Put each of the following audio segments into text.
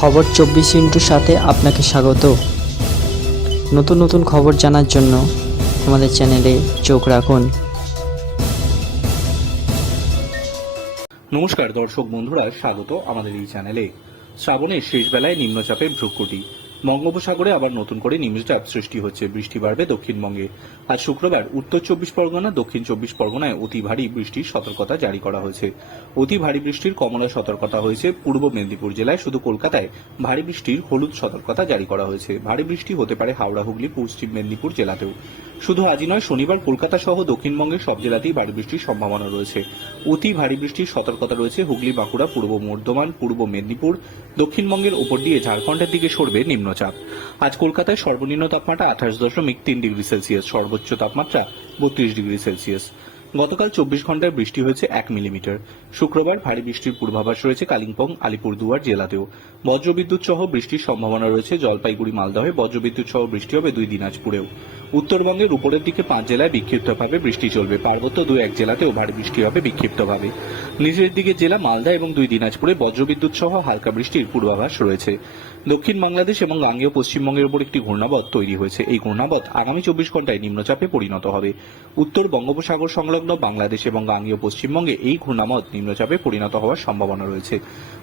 খবর চব্বিশ ইন্টুর সাথে আপনাকে স্বাগত। নতুন নতুন খবর জানার জন্য আমাদের চ্যানেলে চোখ রাখুন। নমস্কার দর্শক বন্ধুরা, স্বাগত আমাদের এই চ্যানেলে। শ্রাবণের শেষ বেলায় নিম্নচাপের ভ্রুকুটি। বঙ্গোপসাগরে আবার নতুন করে নিম্নচাপ সৃষ্টি হচ্ছে। বৃষ্টি বাড়বে দক্ষিণবঙ্গে। আজ শুক্রবার উত্তর চব্বিশ পরগনা, দক্ষিণ চব্বিশ পরগনায় অতি ভারী বৃষ্টির সতর্কতা জারি করা হয়েছে। অতি ভারী বৃষ্টির কমলা সতর্কতা হয়েছে পূর্ব মেদিনীপুর জেলায়। শুধু কলকাতায় ভারী বৃষ্টির হলুদ সতর্কতা জারি করা হয়েছে। ভারী বৃষ্টি হতে পারে হাওড়া, হুগলি, পশ্চিম মেদিনীপুর জেলাতেও। শুধু আজই নয়, শনিবার কলকাতা সহ দক্ষিণবঙ্গের সব জেলাতেই ভারী বৃষ্টির সম্ভাবনা রয়েছে। অতি ভারী বৃষ্টির সতর্কতা রয়েছে হুগলি, বাঁকুড়া, পূর্ব বর্ধমান, পূর্ব মেদিনীপুর। দক্ষিণবঙ্গের উপর দিয়ে ঝাড়খণ্ডের দিকে সরবে নিম্নচাপ আজ কলকাতায় সর্বনিম্ন তাপমাত্রা আঠাশ দশমিক তিন ডিগ্রি সেলসিয়াস, সর্বোচ্চ তাপমাত্রা বত্রিশ ডিগ্রি সেলসিয়াস। গতকাল চব্বিশ ঘন্টায় বৃষ্টি হয়েছে এক মিলিমিটার। শুক্রবার ভারী বৃষ্টির পূর্বাভাস রয়েছে কালিম্পং, আলিপুরদুয়ার জেলাতেও। বজ্রবিদ্যুৎ সহ বৃষ্টির সম্ভাবনা রয়েছে জলপাইগুড়ি, মালদহে। বজ্রবিদ্যুৎ সহ বৃষ্টি হবে দুই দিনাজপুরেও। উত্তরবঙ্গের উপরের দিকে পাঁচ জেলায় বিক্ষিপ্তভাবে বৃষ্টি চলবে। পার্বত্য দুই এক জেলাতেও ভারী বৃষ্টি হবে বিক্ষিপ্তভাবে। নিজের দিকে জেলা মালদা এবং দুই দিনাজপুরে বজ্রবিদ্যুৎ সহ হালকা বৃষ্টির পূর্বাভাস রয়েছে। দক্ষিণ বাংলাদেশ এবং গাঙ্গেয় পশ্চিমবঙ্গের উপর একটি ঘূর্ণাবধ তৈরি হয়েছে। এই ঘূর্ণাবধ আগামী চব্বিশ ঘন্টায় নিম্নচাপে পরিণত হবে। উত্তর বঙ্গোপসাগর সংলগ্ন বাংলাদেশ এবং গাঙ্গীয় পশ্চিমবঙ্গে এই ঘূর্ণামত নিম্নচাপে পরিণত হওয়ার সম্ভাবনা রয়েছে।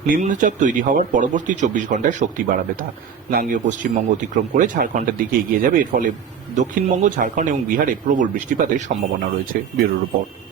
নিম্নচাপ তৈরি হওয়ার পরবর্তী চব্বিশ ঘন্টায় শক্তি বাড়াবে তা। গাঙ্গীয় পশ্চিমবঙ্গ অতিক্রম করে ঝাড়খণ্ডের দিকে এগিয়ে যাবে। এর ফলে দক্ষিণবঙ্গ, ঝাড়খণ্ড এবং বিহারে প্রবল বৃষ্টিপাতের সম্ভাবনা রয়েছে। Bureau report.